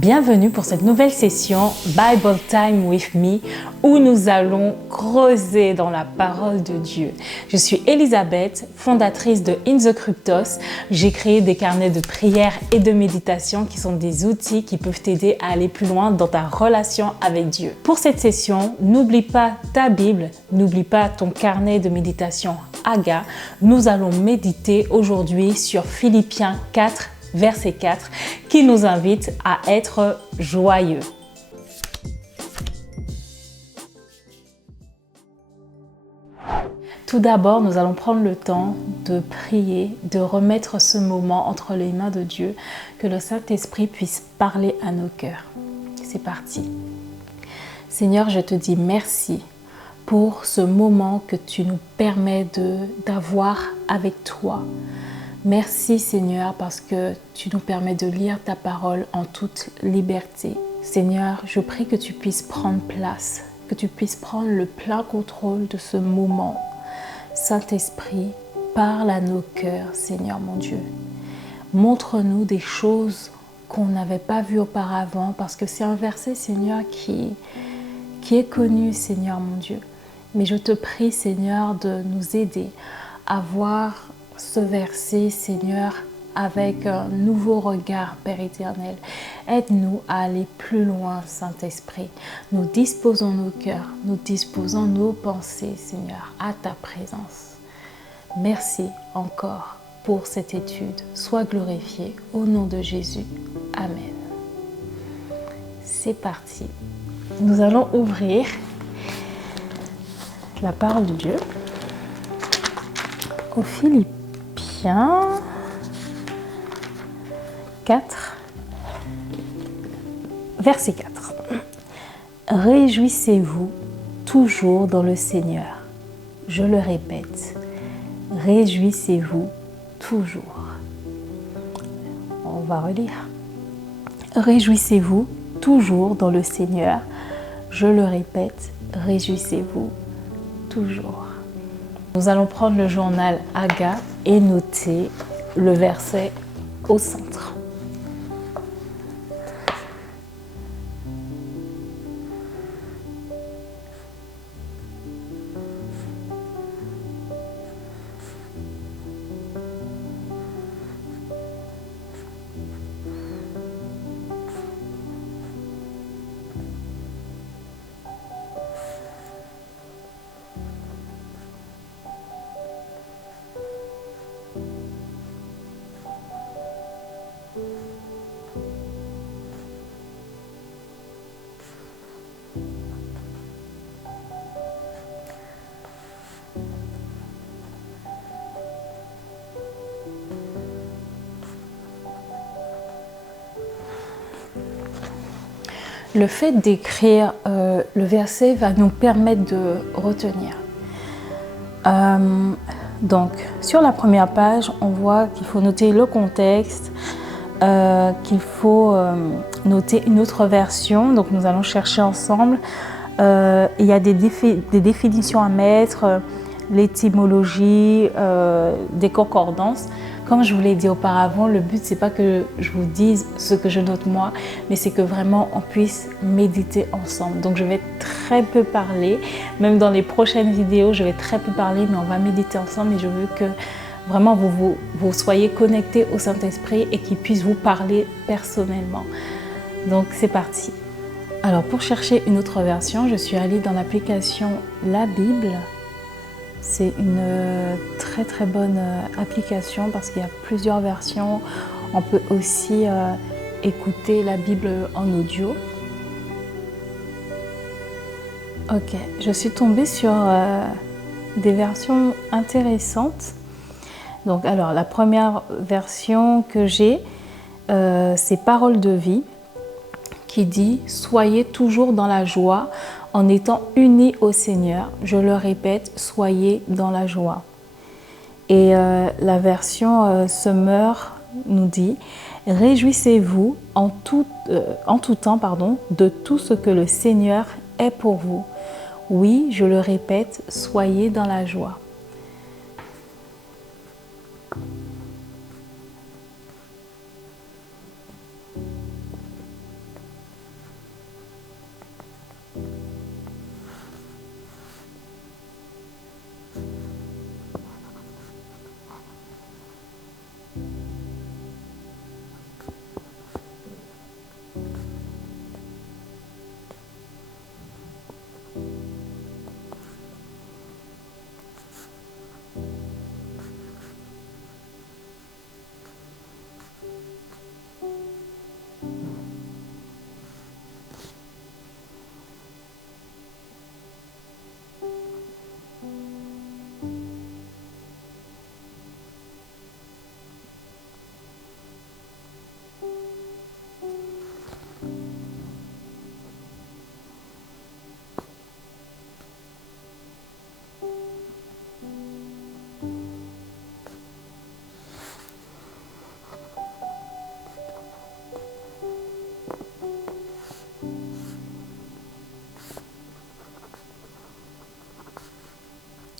Bienvenue pour cette nouvelle session Bible Time with Me où nous allons creuser dans la parole de Dieu. Je suis Elisabeth, fondatrice de In the Cryptos. J'ai créé des carnets de prière et de méditation qui sont des outils qui peuvent t'aider à aller plus loin dans ta relation avec Dieu. Pour cette session, n'oublie pas ta Bible, n'oublie pas ton carnet de méditation Aga. Nous allons méditer aujourd'hui sur Philippiens 4, verset 4, qui nous invite à être joyeux. Tout d'abord, nous allons prendre le temps de prier, de remettre ce moment entre les mains de Dieu, que le Saint-Esprit puisse parler à nos cœurs. C'est parti. Seigneur, je te dis merci pour ce moment que tu nous permets d'avoir avec toi. Merci Seigneur parce que tu nous permets de lire ta parole en toute liberté. Seigneur, je prie que tu puisses prendre place, que tu puisses prendre le plein contrôle de ce moment. Saint-Esprit, parle à nos cœurs, Seigneur mon Dieu. Montre-nous des choses qu'on n'avait pas vues auparavant parce que c'est un verset, Seigneur, qui est connu, Seigneur mon Dieu. Mais je te prie, Seigneur, de nous aider à voir ce verset, Seigneur, avec un nouveau regard, Père éternel. Aide-nous à aller plus loin, Saint-Esprit. Nous disposons nos cœurs, nous disposons nos pensées, Seigneur, à ta présence. Merci encore pour cette étude. Sois glorifié au nom de Jésus. Amen. C'est parti. Nous allons ouvrir la parole de Dieu aux Philippiens 4, verset 4. Réjouissez-vous toujours dans le Seigneur. Je le répète, réjouissez-vous toujours. On va relire. Réjouissez-vous toujours dans le Seigneur. Je le répète, réjouissez-vous toujours. Nous allons prendre le journal Aga et noter le verset au centre. Le fait d'écrire le verset va nous permettre de retenir. Donc, sur la première page, on voit qu'il faut noter le contexte, qu'il faut noter une autre version. Donc, nous allons chercher ensemble. Il y a des définitions à mettre, l'étymologie, des concordances. Comme je vous l'ai dit auparavant, le but, c'est pas que je vous dise ce que je note moi, mais c'est que vraiment on puisse méditer ensemble. Donc je vais très peu parler, même dans les prochaines vidéos, je vais très peu parler, mais on va méditer ensemble et je veux que vraiment vous soyez connectés au Saint-Esprit et qu'il puisse vous parler personnellement. Donc c'est parti. Alors pour chercher une autre version, je suis allée dans l'application La Bible. C'est une très très bonne application parce qu'il y a plusieurs versions. On peut aussi écouter la Bible en audio. Ok, je suis tombée sur des versions intéressantes. Donc alors la première version que j'ai, c'est Paroles de vie qui dit « Soyez toujours dans la joie ». En étant unis au Seigneur, je le répète, soyez dans la joie. Et la version Summer nous dit « Réjouissez-vous en tout temps de tout ce que le Seigneur est pour vous. Oui, je le répète, soyez dans la joie. »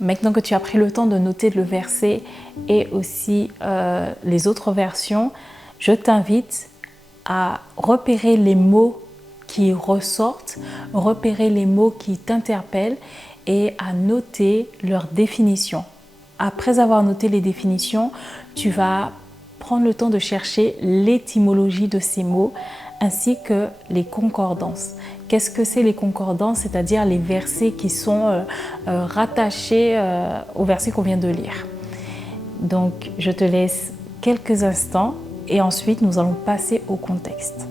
Maintenant que tu as pris le temps de noter le verset et aussi les autres versions, je t'invite à repérer les mots qui ressortent, repérer les mots qui t'interpellent et à noter leur définition. Après avoir noté les définitions, tu vas prendre le temps de chercher l'étymologie de ces mots ainsi que les concordances. Qu'est-ce que c'est les concordances? C'est-à-dire les versets qui sont rattachés au verset qu'on vient de lire. Donc, je te laisse quelques instants et ensuite nous allons passer au contexte.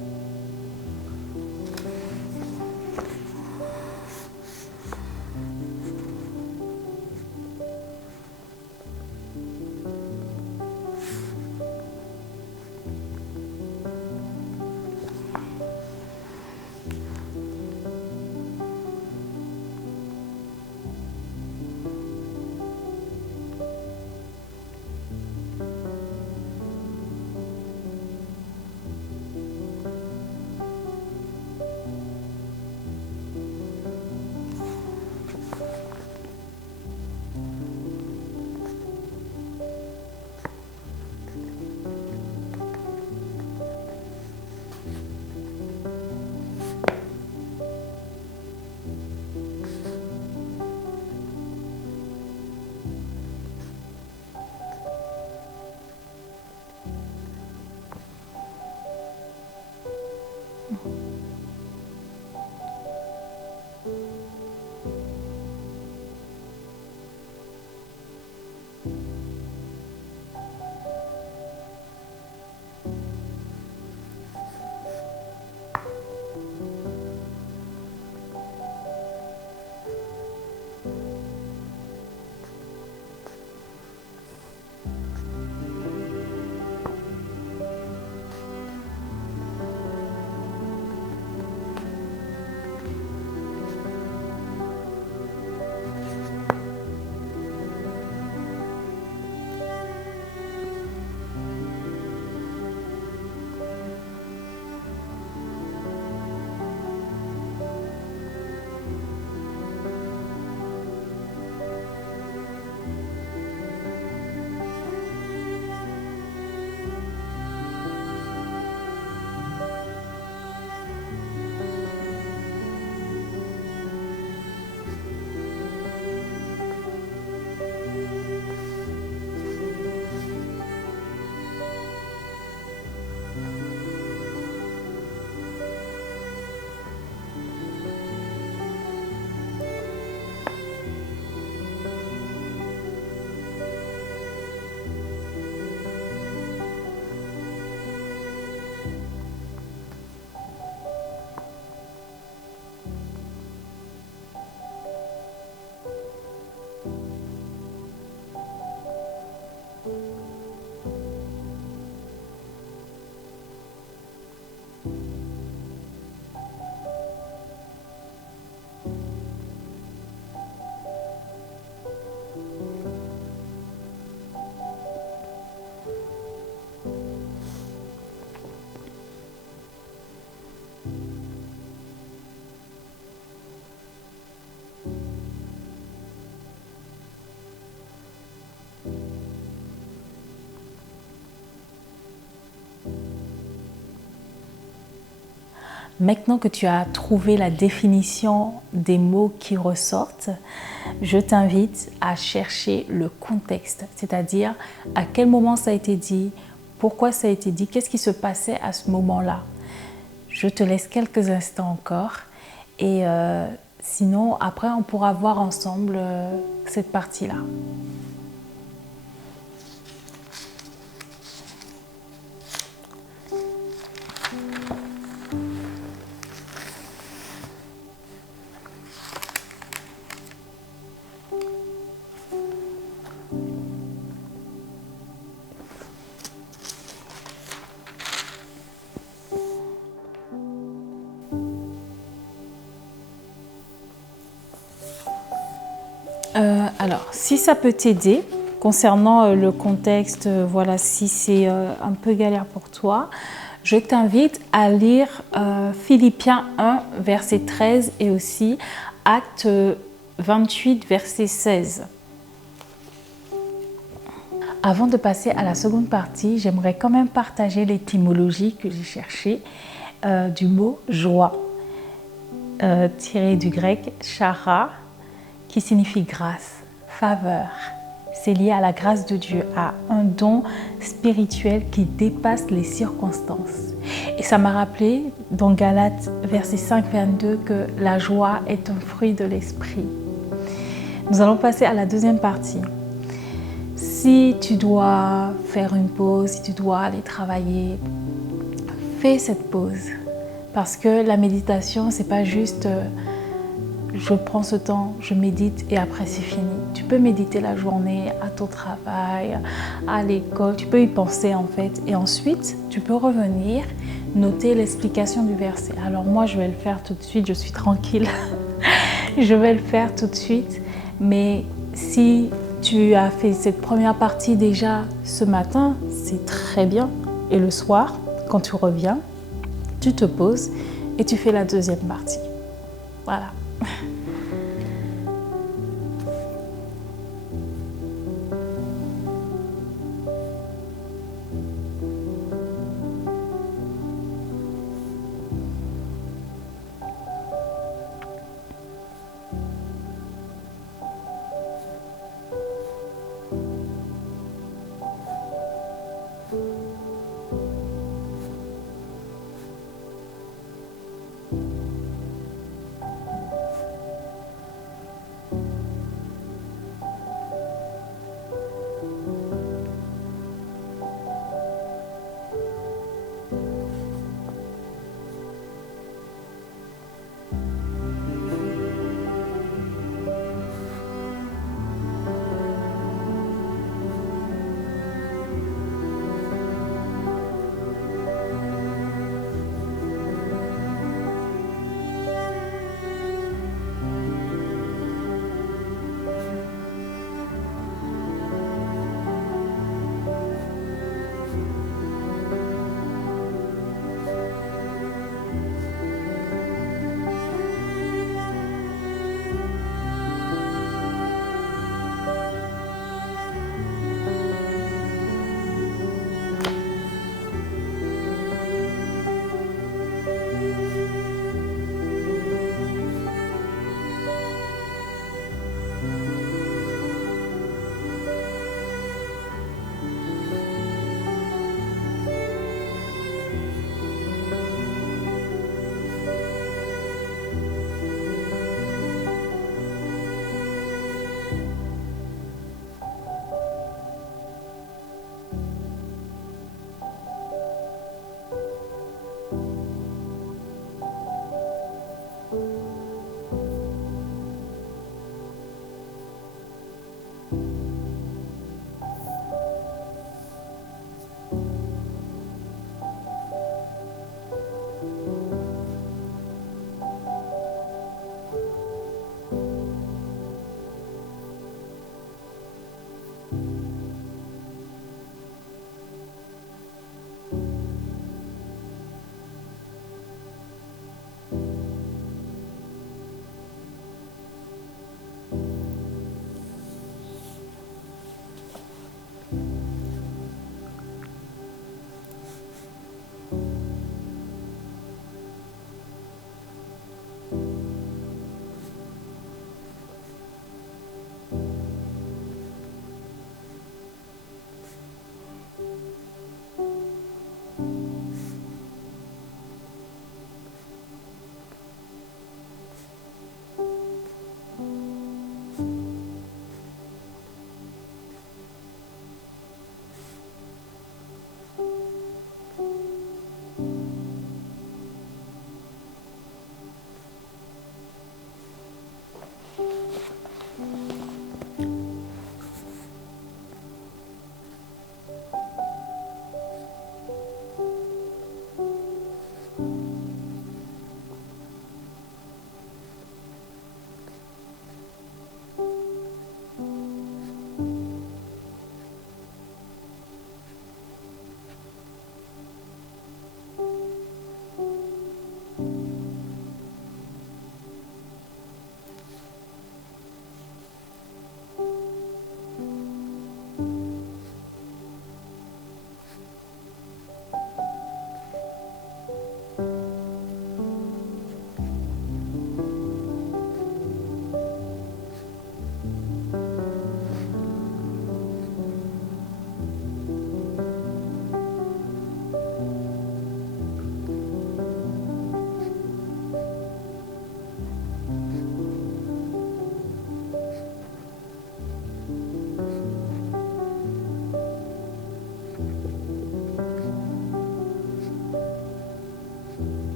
Maintenant que tu as trouvé la définition des mots qui ressortent, je t'invite à chercher le contexte, c'est-à-dire à quel moment ça a été dit, pourquoi ça a été dit, qu'est-ce qui se passait à ce moment-là. Je te laisse quelques instants encore et sinon après on pourra voir ensemble cette partie-là. Alors, si ça peut t'aider concernant le contexte, voilà, si c'est un peu galère pour toi, je t'invite à lire Philippiens 1, verset 13 et aussi Actes 28, verset 16. Avant de passer à la seconde partie, j'aimerais quand même partager l'étymologie que j'ai cherchée du mot joie, tiré du grec chara, qui signifie grâce, faveur. C'est lié à la grâce de Dieu, à un don spirituel qui dépasse les circonstances. Et ça m'a rappelé dans Galates, verset 5, 22, que la joie est un fruit de l'esprit. Nous allons passer à la deuxième partie. Si tu dois faire une pause, si tu dois aller travailler, fais cette pause. Parce que la méditation, c'est pas juste je prends ce temps, je médite et après c'est fini. Tu peux méditer la journée, à ton travail, à l'école, tu peux y penser en fait. Et ensuite, tu peux revenir, noter l'explication du verset. Alors moi, je vais le faire tout de suite, je suis tranquille. Je vais le faire tout de suite. Mais si tu as fait cette première partie déjà ce matin, c'est très bien. Et le soir, quand tu reviens, tu te poses et tu fais la deuxième partie. Voilà.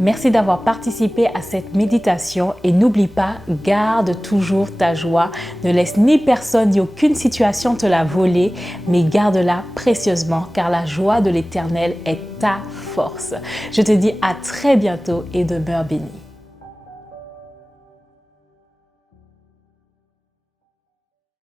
Merci d'avoir participé à cette méditation et n'oublie pas, garde toujours ta joie. Ne laisse ni personne ni aucune situation te la voler, mais garde-la précieusement car la joie de l'Éternel est ta force. Je te dis à très bientôt et demeure béni.